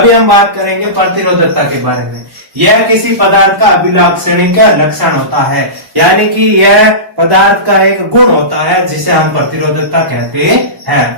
अभी हम बात करेंगे प्रतिरोधकता के बारे में। यह किसी पदार्थ का अभिलाक्षणिक लक्षण होता है, यानी कि यह पदार्थ का एक गुण होता है जिसे हम प्रतिरोधकता कहते हैं।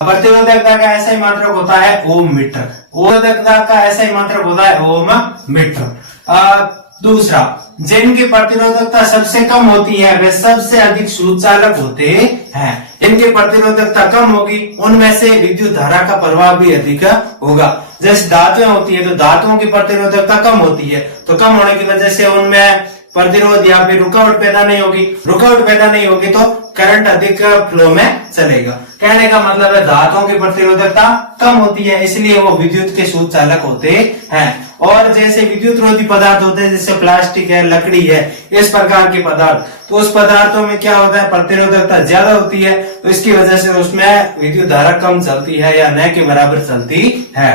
प्रतिरोधकता का ऐसा ही मात्रक होता है ओम मीटर। प्रतिरोधकता का ऐसा ही मात्रक होता है ओम मीटर। दूसरा, जिनकी प्रतिरोधकता सबसे कम होती है वे सबसे अधिक सुचालक होते हैं। जिनकी प्रतिरोधकता कम होगी उनमें से विद्युत धारा का प्रभाव भी अधिक होगा। जैसे धातुएं होती है तो धातुओं की प्रतिरोधकता कम होती है, तो कम होने की वजह से उनमें प्रतिरोध या फिर रुकावट पैदा नहीं होगी। रुकावट पैदा नहीं होगी तो करंट अधिक फ्लो में चलेगा। कहने का मतलब है धातुओं की प्रतिरोधकता कम होती है, इसलिए वो विद्युत के सुचालक होते हैं। और जैसे विद्युत रोधी पदार्थ होते हैं, जैसे प्लास्टिक है, लकड़ी है, इस प्रकार के पदार्थ, तो उस पदार्थों में क्या होता है, प्रतिरोधकता ज्यादा होती है, तो इसकी वजह से उसमें विद्युत धारा कम चलती है या न के बराबर चलती है।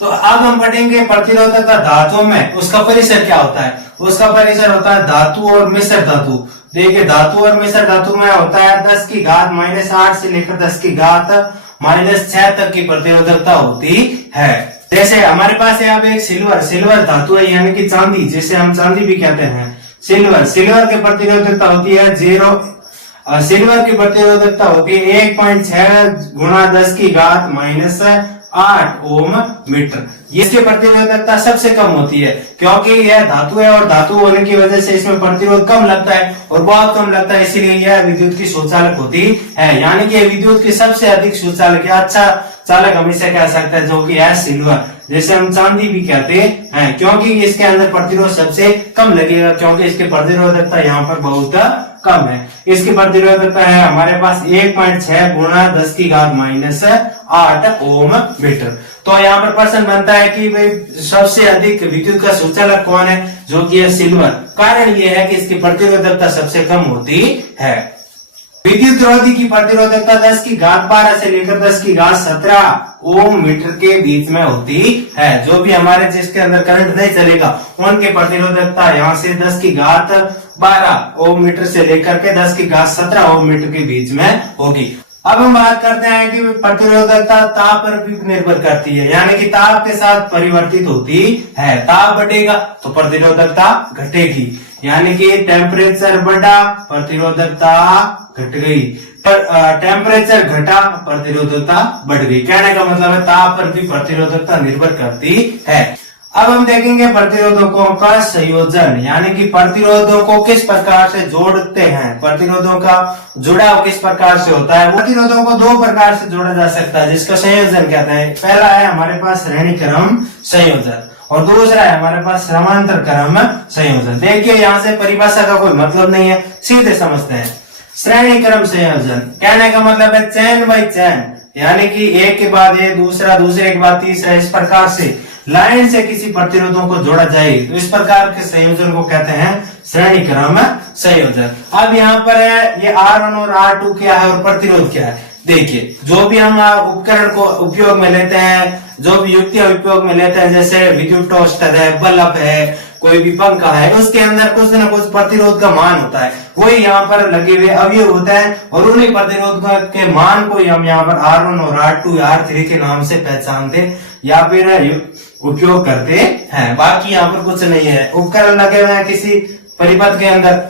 तो अब हम पढ़ेंगे प्रतिरोधकता धातुओं में उसका परिसर क्या होता है। उसका परिसर होता है धातु और मिश्र धातु। देखिए, धातु और मिश्र धातु में होता है 10 की घात -8 से लेकर 10 की घात -6 तक की प्रतिरोधकता होती है। जैसे हमारे पास है अब एक सिल्वर धातु है, यानी कि चांदी, जिसे हम चांदी भी कहते हैं। सिल्वर की प्रतिरोधकता होती है 0। सिल्वर की प्रतिरोधकता होती है 1.6 गुणा 10 की घात -8 ओम मीटर। इसकी प्रतिरोधकता सबसे कम होती है, क्योंकि यह धातु है और धातु होने की वजह से इसमें प्रतिरोध कम लगता है और बहुत कम लगता है, इसीलिए यह विद्युत की सुचालक होती है। यानी कि विद्युत की सबसे अधिक सुचालक या अच्छा चालक हम इसे कह सकते हैं, जो कि है सिल्वर, जैसे हम चांदी भी कहते हैं, क्योंकि इसके अंदर प्रतिरोध सबसे कम लगेगा, क्योंकि इसकी प्रतिरोधकता यहाँ पर बहुत कम है। इसकी प्रतिरोधकता है हमारे पास 1.6 गुणा 10 की घात -8 ओम मीटर। तो यहाँ पर प्रश्न बनता है कि भाई सबसे अधिक विद्युत का सुचालक कौन है, जो कि है सिल्वर। कारण यह है कि इसकी प्रतिरोधकता सबसे कम होती है। विद्युत रोधी की प्रतिरोधकता 10 की घात 12 से लेकर 10 की घात 17 ओम मीटर के बीच में होती है। जो भी हमारे जिसके अंदर करंट नहीं चलेगा उनकी प्रतिरोधकता यहाँ से 10 की घात 12 ओम मीटर से लेकर के 10 की घात 17 ओम मीटर के बीच में होगी। अब हम बात करते हैं कि प्रतिरोधकता ताप पर भी निर्भर करती है, यानी कि ताप के साथ परिवर्तित होती है। ताप बढ़ेगा तो प्रतिरोधकता घटेगी, यानी कि टेम्परेचर बढ़ा प्रतिरोधकता घट गई, पर टेम्परेचर घटा प्रतिरोधकता बढ़ गई। कहने का मतलब है ताप पर भी प्रतिरोधकता निर्भर करती है। अब हम देखेंगे प्रतिरोधकों का संयोजन, यानी कि प्रतिरोधों को किस प्रकार से जोड़ते हैं, प्रतिरोधों का जुड़ाव किस प्रकार से होता है। प्रतिरोधों को दो प्रकार से जोड़ा जा सकता है, जिसका संयोजन कहते हैं। पहला है हमारे पास श्रेणी क्रम संयोजन और दूसरा है हमारे पास समांतर क्रम संयोजन। देखिए, यहाँ से परिभाषा का कोई मतलब नहीं है, सीधे समझते हैं। श्रेणी क्रम संयोजन कहने का मतलब है चैन बाय चैन, यानी कि एक के बाद एक दूसरा, दूसरे के बाद तीसरा, इस प्रकार से लाइन से किसी प्रतिरोधों को जोड़ा जाए, तो इस प्रकार के संयोजन को कहते हैं श्रेणी क्रम संयोजन। अब यहाँ पर है ये R1 और R2 क्या है और प्रतिरोध क्या है। देखिए, जो भी हम उपकरण को उपयोग में लेते हैं, जो भी युक्तियां उपयोग में लेते हैं, जैसे विद्युत टोस्टर है, बल्ब है, कोई भी पंखा है, उसके अंदर कुछ न कुछ प्रतिरोध का मान होता है। वही यहाँ पर लगे हुए अवयव होते हैं और उन्हीं प्रतिरोध के मान को हम यहाँ पर R1 और R2 R3 के नाम से पहचानते या फिर उपयोग करते हैं। बाकी यहाँ पर कुछ नहीं है। उपकरण लगे हुए हैं किसी परिपथ के अंदर,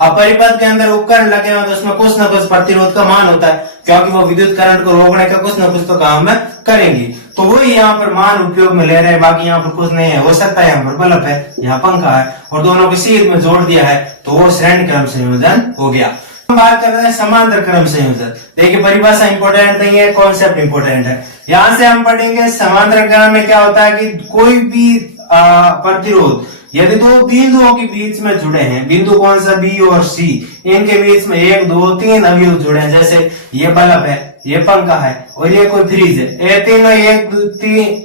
अब परिपथ के अंदर उपकरण लगे हुए तो उसमें कुछ न कुछ प्रतिरोध का मान होता है, क्योंकि वो विद्युत करंट को रोकने का कुछ न कुछ तो काम करेंगी। तो वही यहाँ पर मान उपयोग में ले रहे हैं, बाकी यहाँ पर कुछ नहीं है। हो सकता है यहाँ पर बल्ब है, यहाँ पंखा है और दोनों को सीरीज में जोड़ दिया है, तो वो श्रेणी क्रम संयोजन हो गया। हम बात कर रहे हैं समांतर क्रम संयोजन। देखिए, परिभाषा इंपोर्टेंट नहीं है, कॉन्सेप्ट इंपोर्टेंट है। यहाँ से हम पढ़ेंगे समांतर क्रम में क्या होता है कि कोई भी प्रतिरोध यदि दो बिंदुओं के बीच में जुड़े हैं, बिंदु कौन सा, बी और सी, इनके बीच में 1 2 3 अवयव जुड़े हैं, जैसे ये बल्ब है, ये पंखा है और ये कोई फ्रिज है, ये तीनों 1 2 3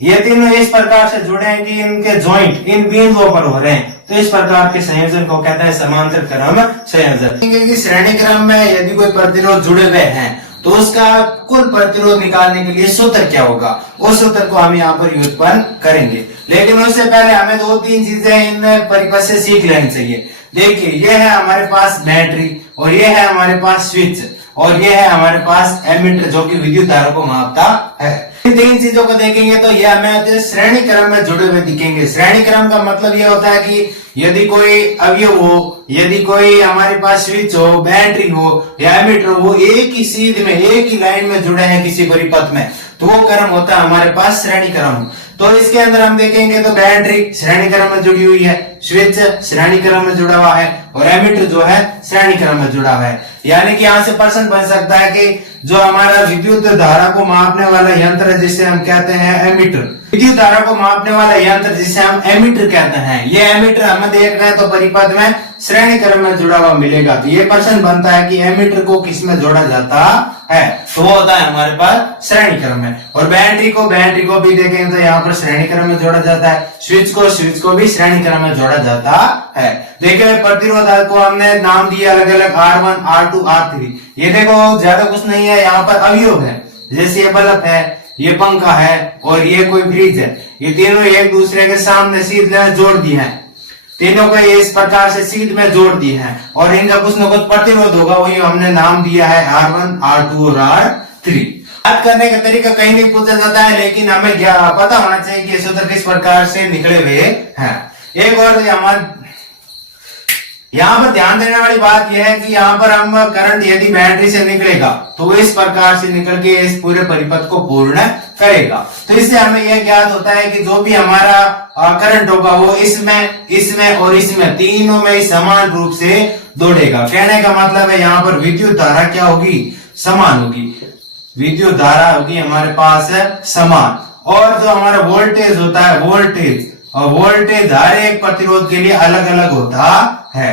ये तीनों इस प्रकार से जुड़े हैं कि इनके जॉइंट इन बिंदुओं पर हो रहे हैं, तो इस प्रकार के संयोजन को कहते हैं समांतर क्रम संयोजन। श्रेणी क्रम में यदि कोई प्रतिरोध जुड़े हुए हैं तो उसका कुल प्रतिरोध निकालने के लिए सूत्र क्या होगा, उस सूत्र को हम यहाँ पर व्युत्पन्न करेंगे। लेकिन उससे पहले हमें 2-3 चीजें इन परिपथ से सीख लेनी चाहिए। देखिए, ये है हमारे पास बैटरी और ये है हमारे पास स्विच और ये है हमारे पास एमीटर, जो कि विद्युत धारा को मापता है। इन तीन चीजों को देखेंगे तो ये हमें श्रेणी क्रम में जुड़े हुए दिखेंगे। श्रेणी क्रम का मतलब ये होता है कि यदि कोई अवयव हो, यदि कोई हमारे पास स्विच हो, बैटरी हो या एमीटर हो, वो एक ही सीध में एक ही लाइन में जुड़े हैं किसी परिपथ में, तो वो क्रम होता है हमारे पास श्रेणी क्रम। तो इसके अंदर हम देखेंगे तो बैटरी श्रेणी क्रम में जुड़ी हुई है, स्विच श्रेणी क्रम में जुड़ा हुआ है और एमीटर जो है श्रेणी क्रम में जुड़ा हुआ है। यानी कि यहाँ से प्रश्न बन सकता है कि जो हमारा विद्युत धारा को मापने वाला यंत्र है जिसे हम कहते हैं एमीटर, विद्युत धारा को मापने वाला यंत्र जिसे हम एमीटर कहते हैं, ये एमीटर हमें देख रहे हैं तो परिपथ में श्रेणी क्रम में जुड़ा हुआ मिलेगा। तो ये प्रश्न बनता है कि एमीटर को किस में जोड़ा जाता है, तो वो होता है हमारे पास श्रेणी क्रम में। और बैटरी को भी देखेंगे तो यहाँ पर श्रेणी क्रम में जोड़ा जाता है, स्विच को भी श्रेणी क्रम में जोड़ा जाता है। देखिए प्रतिरोधक को हमने नाम दिया अलग अलग R1, R2, R3। ये देखो ज्यादा कुछ नहीं है, यहाँ पर अवयव है, जैसे ये बल्ब है, ये पंखा है और ये कोई फ्रिज है। ये तीनों एक दूसरे के सामने सीधे जोड़ दिए हैं, तीनों को इस प्रकार से सीध में जोड़ दिए हैं और इनका कुछ न कुछ प्रतिरोध होगा, वही हमने नाम दिया है R1, R2 और R3। बात करने का तरीका कहीं नहीं पूछा जाता है, लेकिन हमें पता होना चाहिए कि सूत्र किस प्रकार से निकले हुए हैं। एक और हमारे यहाँ पर ध्यान देने वाली बात यह है कि यहाँ पर हम करंट यदि बैटरी से निकलेगा तो वो इस प्रकार से निकल के इस पूरे परिपथ को पूर्ण करेगा। तो इससे हमें यह ज्ञात होता है कि जो भी हमारा करंट होगा वो इसमें और इसमें तीनों में समान रूप से दौड़ेगा। कहने का मतलब है यहाँ पर विद्युत धारा क्या होगी, समान होगी, विद्युत धारा होगी हमारे पास समान। और जो हमारा वोल्टेज होता है, वोल्टेज हर एक प्रतिरोध के लिए अलग अलग होता है।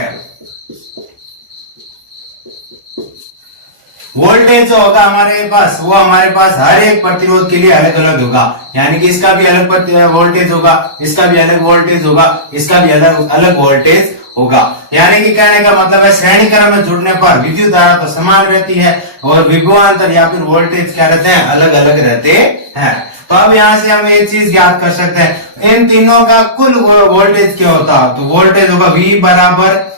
वोल्टेज जो होगा हमारे पास, वो हमारे पास हर एक प्रतिरोध के लिए अलग अलग होगा। यानी कि इसका भी अलग वोल्टेज होगा, इसका भी अलग वोल्टेज होगा, इसका भी अलग अलग वोल्टेज होगा। यानी कि कहने का मतलब है श्रेणी क्रम में जुड़ने पर विद्युत धारा तो समान रहती है और विभवांतर या फिर वोल्टेज क्या रहते हैं, अलग अलग रहते हैं। तो अब यहाँ से हम एक चीज ज्ञात कर सकते हैं, इन तीनों का कुल वोल्टेज क्या होता है, तो वोल्टेज होगा V बराबर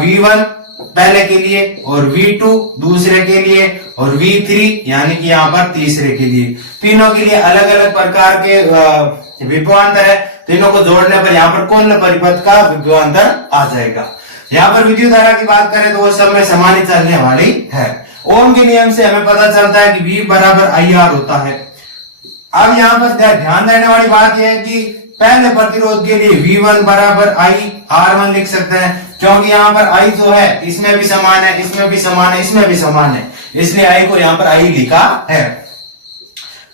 V1 पहले के लिए और V2 दूसरे के लिए और V3 यानी कि यहाँ पर तीसरे के लिए। तीनों के लिए अलग अलग प्रकार के विभवांतर है, तीनों को जोड़ने पर यहाँ पर कुल परिपथ का विभवांतर आ जाएगा। यहाँ पर विद्युत धारा की बात करें तो वो सब में समान ही चलने वाली है। ओम के नियम से हमें पता चलता है कि V बराबर IR होता है। अब यहाँ पर ध्यान देने वाली बात यह है कि पहले प्रतिरोध के लिए V1 बराबर I R1 लिख सकते हैं, क्योंकि यहाँ पर I जो है इसमें भी समान है, इसमें भी समान है, इसमें भी समान है, इसलिए I को यहाँ पर I लिखा है।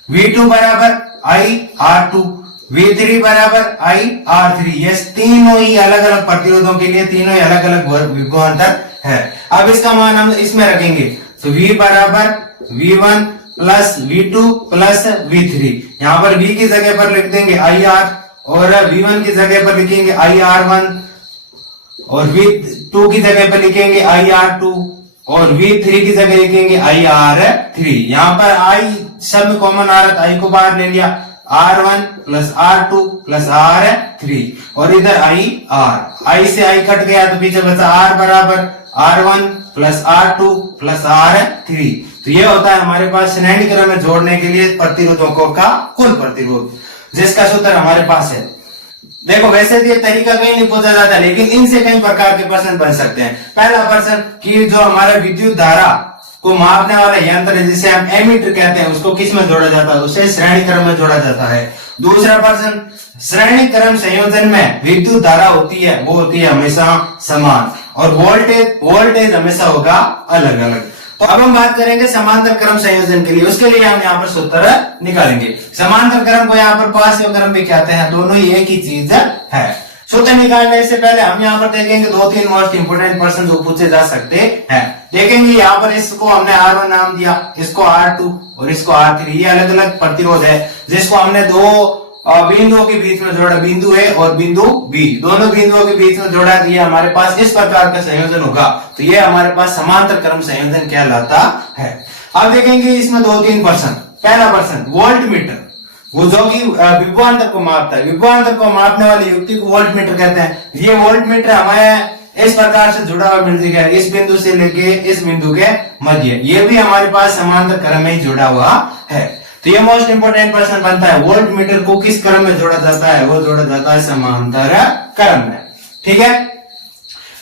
V2 बराबर I R2, V3 बराबर I R3। ये तीनों ही अलग अलग प्रतिरोधों के लिए तीनों ही अलग अलग विभवांतर है। अब इसका मान हम इसमें रखेंगे तो V बराबर V1 plus V2 plus V3। यहाँ पर V की जगह पर लिख देंगे IR और V1 की जगह पर लिखेंगे IR1 और V2 की जगह पर लिखेंगे IR2 और V3 की जगह लिखेंगे IR3। यहाँ पर I सब कॉमन आ रहा था, I को बाहर ले लिया, R1 plus R2 plus R3 और इधर I से I कट गया तो पीछे बचा R बराबर R1 plus R2 plus R3। तो ये होता है हमारे पास श्रेणी क्रम में जोड़ने के लिए प्रतिरोधकों का कुल प्रतिरोध, जिसका सूत्र हमारे पास है। देखो वैसे तो ये तरीका कहीं नहीं पूछा जाता, लेकिन इनसे कई प्रकार के प्रश्न बन सकते हैं। पहला प्रश्न कि जो हमारा विद्युत धारा को मापने वाला यंत्र है जिसे हम एमीटर कहते हैं, उसको किस में जोड़ा जाता है, उसे श्रेणी क्रम में जोड़ा जाता है। दूसरा प्रश्न, श्रेणी क्रम संयोजन में विद्युत धारा होती है वो होती है हमेशा समान और वोल्टेज हमेशा होगा अलग अलग। तो अब हम बात करेंगे समांतर क्रम संयोजन के लिए। उसके लिए हम यहाँ पर सूत्र निकालेंगे। समांतर क्रम को यहाँ पर पार्श्व क्रम भी कहते हैं, दोनों ही एक ही चीज है। सूत्र निकालने से पहले हम यहाँ पर देखेंगे 2-3 मोस्ट इंपोर्टेंट प्रश्न जो पूछे जा सकते हैं। देखेंगे यहाँ पर इसको हमने R1 नाम दिया, इसको R2 और इसको R3। ये अलग अलग प्रतिरोध है जिसको हमने दो बिंदुओं के बीच में जोड़ा, बिंदु A और बिंदु B, दोनों बिंदुओं के बीच में जोड़ा दिया, हमारे पास इस प्रकार का संयोजन होगा। तो ये हमारे पास समांतर क्रम संयोजन कहलाता है। अब देखेंगे इसमें 2-3 प्रश्न। पहला प्रश्न, वोल्ट मीटर, वो जो कि विभवांतर को मापता है, विभवांतर को मापने वाली युक्ति को वोल्ट मीटर कहते हैं। ये वोल्ट मीटर हमें इस प्रकार से जुड़ा हुआ मिल जाएगा, इस बिंदु से लेके इस बिंदु के मध्य। ये भी हमारे पास समांतर क्रम में जुड़ा हुआ है। तो ये मोस्ट इंपोर्टेंट प्रश्न बनता है, वोल्ट मीटर को किस क्रम में जोड़ा जाता है? वो जोड़ा जाता है समांतर क्रम में। ठीक है,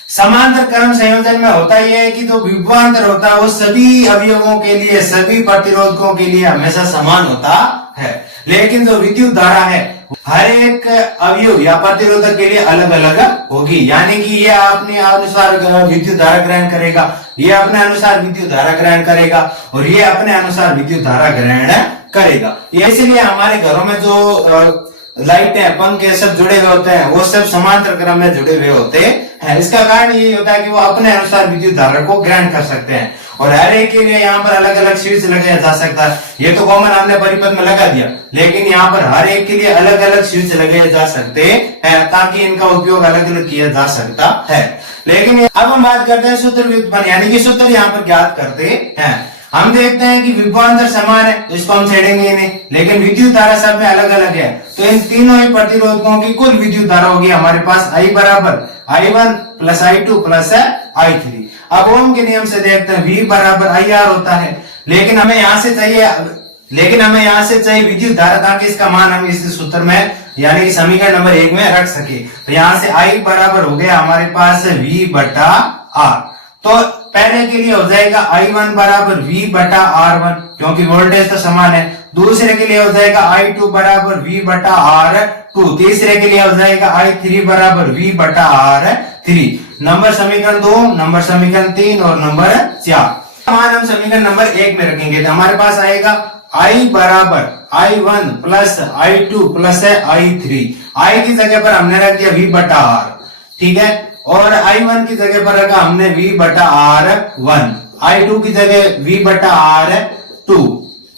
समांतर क्रम संयोजन में होता यह है कि जो विभवांतर होता है वो सभी अवयवों के लिए, सभी प्रतिरोधकों के लिए हमेशा समान होता है, लेकिन जो विद्युत धारा है हर एक अवयव या प्रतिरोधक के लिए अलग अलग होगी। यानी कि ये अपने अनुसार विद्युत धारा ग्रहण करेगा, ये अपने अनुसार विद्युत धारा ग्रहण करेगा और ये अपने अनुसार विद्युत धारा ग्रहण करेगा। इसलिए हमारे घरों में जो लाइट है, पंखे सब जुड़े हुए होते हैं, वो सब समांतर क्रम में जुड़े हुए होते हैं। इसका कारण ये होता है कि वो अपने अनुसार विद्युत धारा को ग्रहण कर सकते हैं और हर एक के लिए यहाँ पर अलग अलग स्विच लगाया जा सकता है। ये तो कॉमन हमने परिपथ में लगा दिया, लेकिन यहाँ पर हर एक के लिए अलग अलग स्विच लगाए जा सकते हैं ताकि इनका उपयोग अलग अलग किया जा सकता है। लेकिन अब हम बात करते हैं सूत्र व्युत्पन्न, यानी कि सूत्र यहाँ पर ज्ञात करते हैं। हम देखते हैं कि विभवांतर समान है तो इसको हम छेड़ेंगे नहीं, लेकिन विद्युत धारा सब में अलग अलग है, तो इन तीनों ही प्रतिरोधकों की कुल विद्युत धारा होगी हमारे पास I बराबर I1 plus I2 plus I3। अब ओम के नियम से देखते हैं V बराबर IR होता है, लेकिन हमें यहाँ से चाहिए विद्युत धारा ताकि इसका मान हम इस सूत्र में यानी समीकरण नंबर 1 में रख सके। तो यहाँ से I बराबर हो गया हमारे पास V बटा R। तो पहले के लिए हो जाएगा I1 बराबर V बटा R1 क्योंकि वोल्टेज तो समान है। दूसरे के लिए हो जाएगा I2 बराबर V बटा R2। तीसरे के लिए हो जाएगा I3 बराबर V बटा R3। नंबर समीकरण 2, नंबर समीकरण 3 और नंबर 4 मान हम समीकरण नंबर 1 में रखेंगे तो हमारे पास आएगा I बराबर I1 plus I2 plus I3। I की जगह पर हमने रख दिया V बटा R, ठीक है, और I1 की जगह पर रखा हमने V बटा R1, I2 की जगह V बटा R2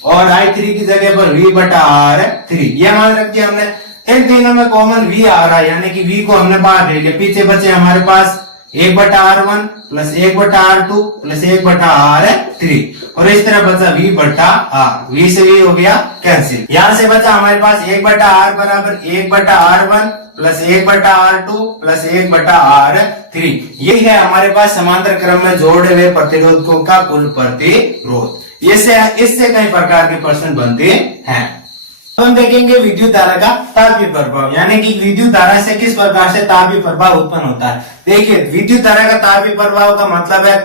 और I3 की जगह पर V बटा R3। ये मान रख दिया हमने। इन तीनों में कॉमन V आ रहा है, यानी कि V को हमने बाहर ले लिया। पीछे बचे हमारे पास 1 बटा R1 प्लस 1 बटा R2 प्लस 1 बटा R3 और इस तरह बचा V बटा R। V से V हो गया कैंसिल। यहां से बचा हमारे पास 1 बटा R बराबर 1 बटा R1 प्लस 1 बटा R2 प्लस 1 बटा R3। यही है हमारे पास समांतर क्रम में जोड़े हुए प्रतिरोधकों का कुल प्रतिरोध। इससे कई प्रकार के प्रश्न बनते हैं। अब हम देखेंगे विद्युत धारा का तापीय प्रभाव, यानी कि विद्युत धारा से किस प्रकार से तापीय प्रभाव उत्पन्न होता है। देखिए, विद्युत धारा का तापीय प्रभाव का मतलब है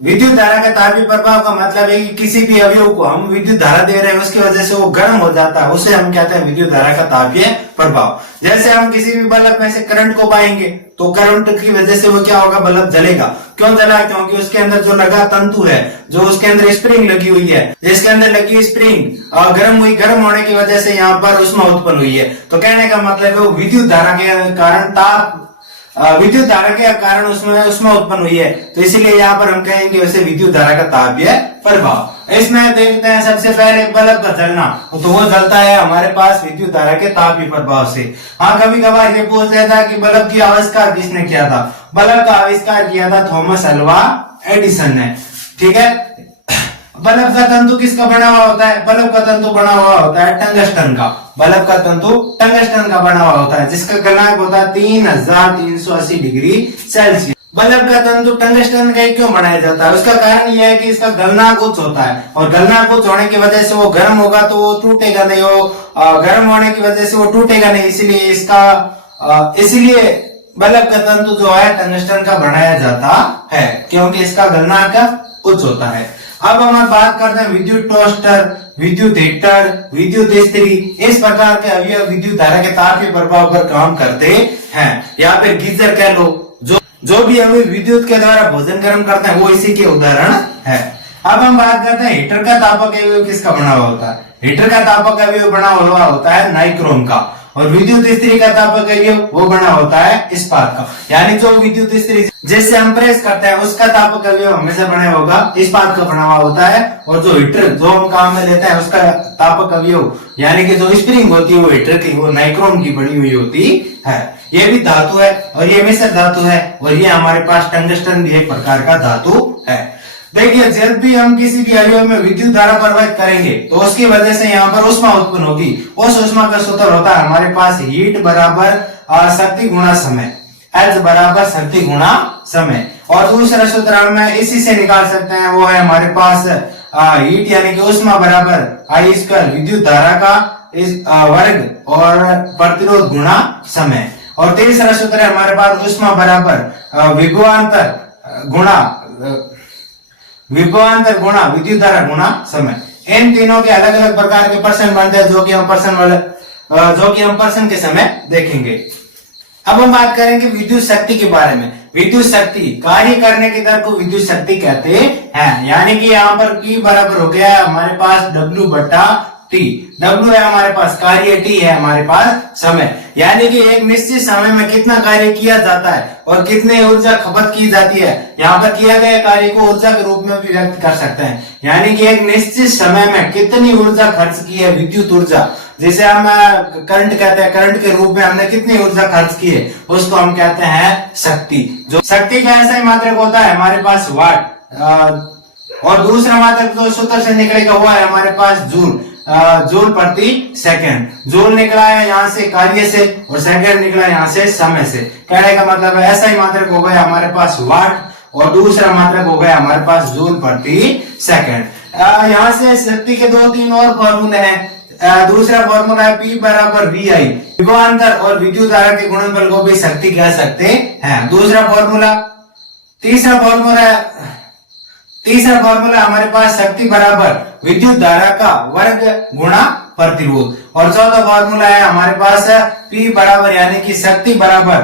विद्युत धारा का तापीय प्रभाव का मतलब है कि किसी भी अवयव को हम विद्युत धारा दे रहे हैं, उसकी वजह से वो गर्म हो जाता है, उसे हम कहते हैं विद्युत धारा का तापीय प्रभाव। जैसे हम किसी भी बल्ब में से करंट को पाएंगे तो करंट की वजह से वो क्या होगा, बल्ब जलेगा। क्यों जला? क्योंकि उसके अंदर जो लगा तंतु है, जो उसके अंदर स्प्रिंग लगी हुई है, जिसके अंदर लगी स्प्रिंग और गर्म होने की वजह से यहाँ पर ऊष्मा उत्पन्न हुई है। तो कहने का मतलब है वो विद्युत धारा के कारण विद्युत धारा के कारण उसमें ऊष्मा उत्पन्न हुई है, तो इसीलिए यहाँ पर हम कहेंगे उसे विद्युत धारा का तापीय प्रभाव। इसमें देखते हैं सबसे पहले बल्ब का जलना, तो वो जलता है हमारे पास विद्युत धारा के तापीय प्रभाव से। हाँ, कभी कभार ये पूछ लेता है कि बल्ब की आविष्कार किसने किया था। बल्ब का आविष्कार किया था थॉमस अल्वा एडिसन ने, ठीक है। बल्ब का तंतु किसका बना हुआ होता है? बल्ब का तंतु बना हुआ होता है टंगस्टन का। बल्ब का तंतु टंगस्टन का बना हुआ होता है, जिसका गलनांक होता है 3380 डिग्री सेल्सियस। बल्ब का तंतु टंगस्टन का क्यों बनाया जाता है? उसका कारण यह है कि इसका गलनांक उच्च होता है और गलनांक उच्च होने की वजह से वो गर्म होगा तो वो टूटेगा नहीं, वो गर्म होने की वजह से वो टूटेगा नहीं, इसलिए बल्ब का तंतु जो है टंगस्टन का बनाया जाता है क्योंकि इसका गलनांक उच्च होता है। अब हम बात करते हैं विद्युत टोस्टर, विद्युत हीटर, विद्युत इस्त्री, इस प्रकार के अवयव विद्युत धारा के तापीय प्रभाव पर काम करते हैं, या फिर गीजर कह लो। जो भी हम विद्युत के द्वारा भोजन गर्म करते हैं वो इसी के उदाहरण है। अब हम बात करते हैं हीटर का तापक अवयव किसका बना हुआ होता है। हीटर का तापक अवयव बना हुआ होता है नाइक्रोम का, और विद्युत इस्त्री का तापक अवयव वो बना होता है इस्पात का। यानी जो विद्युत इस्त्री जिससे हम प्रेस करते हैं उसका तापक अवयव हमेशा बना होगा इस्पात का बना हुआ होता है, और जो हीटर जो हम काम में लेते हैं उसका तापक अवयव यानी कि जो स्प्रिंग होती है वो हीटर की, वो नाइक्रोम की बनी हुई होती है। ये भी धातु है और ये मिश्र धातु है, और ये हमारे पास टंगस्टन भी एक प्रकार का धातु है। देखिए, जब भी हम किसी भी अवयव में विद्युत धारा प्रवाहित करेंगे तो उसकी वजह से यहाँ पर ऊष्मा उत्पन्न होगी। उस ऊष्मा का सूत्र होता है हमारे पास हीट बराबर शक्ति गुणा समय, H बराबर शक्ति गुणा समय। और दूसरा सूत्र हम इसी से निकाल सकते हैं, वो है हमारे पास हीट यानी कि उष्मा बराबर आई स्क्वायर विद्युत धारा का इस वर्ग और प्रतिरोध गुणा समय। और तीसरा सूत्र है हमारे पास उष्मा बराबर विभवांतर गुणा विद्युत धारा गुणा समय। इन तीनों के अलग अलग प्रकार के प्रश्न बनते हैं जो कि हम प्रश्न के समय देखेंगे। अब हम बात करेंगे विद्युत शक्ति के बारे में। विद्युत शक्ति कार्य करने की दर को विद्युत शक्ति कहते हैं, यानी कि यहाँ पर P बराबर हो गया हमारे पास W बटा T। W है हमारे पास कार्य, T है हमारे पास समय, यानी कि एक निश्चित समय में कितना कार्य किया जाता है और कितनी ऊर्जा खपत की जाती है। यहाँ पर किया गया कार्य को ऊर्जा के रूप में भी व्यक्त कर सकते हैं, यानी कि एक निश्चित समय में कितनी ऊर्जा खर्च की है, विद्युत ऊर्जा जिसे हम करंट कहते हैं, करंट के रूप में हमने कितनी ऊर्जा खर्च की है उसको हम कहते हैं शक्ति। जो शक्ति का ऐसा ही मात्रक होता है हमारे पास वाट, और दूसरा मात्रक जो सूत्र से निकलेगा हुआ है हमारे पास जूल, जूल प्रति सेकंड। जूल निकला है यहाँ से कार्य से और सेकंड निकला है यहाँ से समय से। कहने का मतलब है ऐसा ही मात्रक हो गया हमारे पास वाट और दूसरा मात्रक हो गया हमारे पास जूल प्रति सेकंड। यहाँ से शक्ति के 2-3 और फॉर्मूले हैं। दूसरा फॉर्मूला है P बराबर VI, विभवांतर और विद्युत धारा के गुणनफल को भी शक्ति कह सकते हैं। दूसरा फॉर्मूला, तीसरा फॉर्मूला हमारे पास शक्ति बराबर विद्युत धारा का वर्ग गुणा प्रतिरोध। और चौथा फॉर्मूला है हमारे पास P बराबर यानी कि शक्ति बराबर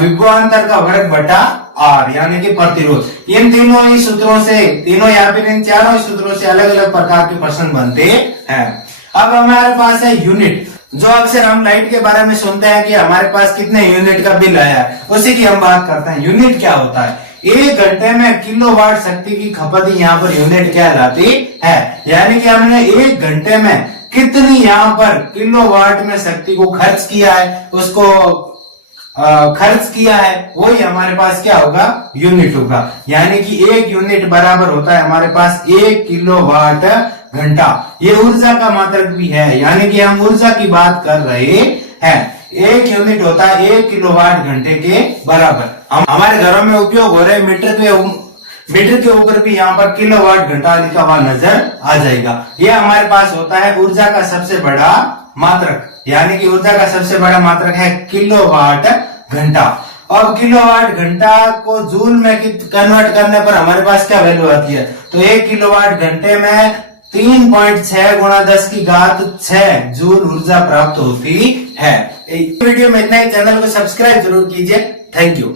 विभवांतर का वर्ग बटा R यानी कि प्रतिरोध। इन तीनों ही सूत्रों से, तीनों या फिर इन चारों सूत्रों से अलग अलग प्रकार के प्रश्न बनते हैं। अब हमारे पास है यूनिट, जो अक्सर हम लाइट के बारे में सुनते हैं कि हमारे पास कितने यूनिट का बिल आया है, उसी की हम बात करते हैं। यूनिट क्या होता है? 1 घंटे में किलोवाट शक्ति की खपत ही यहाँ पर यूनिट कहलाती है, यानी कि हमने 1 घंटे में कितनी यहाँ पर किलोवाट में शक्ति को खर्च किया है, उसको खर्च किया है, वही हमारे पास क्या होगा? यूनिट होगा। यानी कि 1 यूनिट बराबर होता है हमारे पास 1 किलोवाट घंटा। ये ऊर्जा का मात्रक भी है, यानी कि हम ऊर्जा की बात कर रहे हैं। 1 यूनिट होता है 1 किलोवाट घंटे के बराबर। हम हमारे घरों में उपयोग हो रहे मीटर के ऊपर भी यहाँ पर किलोवाट घंटा लिखा हुआ नजर आ जाएगा। ये हमारे पास होता है ऊर्जा का सबसे बड़ा मात्रक, यानी कि ऊर्जा का सबसे बड़ा मात्रक है किलोवाट घंटा। अब किलोवाट घंटा को जूल में कन्वर्ट करने पर हमारे पास क्या वैल्यू आती है? तो 1 किलोवाट घंटे में 3.6 गुणा 10 की घात 6 जूल ऊर्जा प्राप्त होती है। वीडियो में इतना ही। चैनल को सब्सक्राइब जरूर कीजिए। Thank you.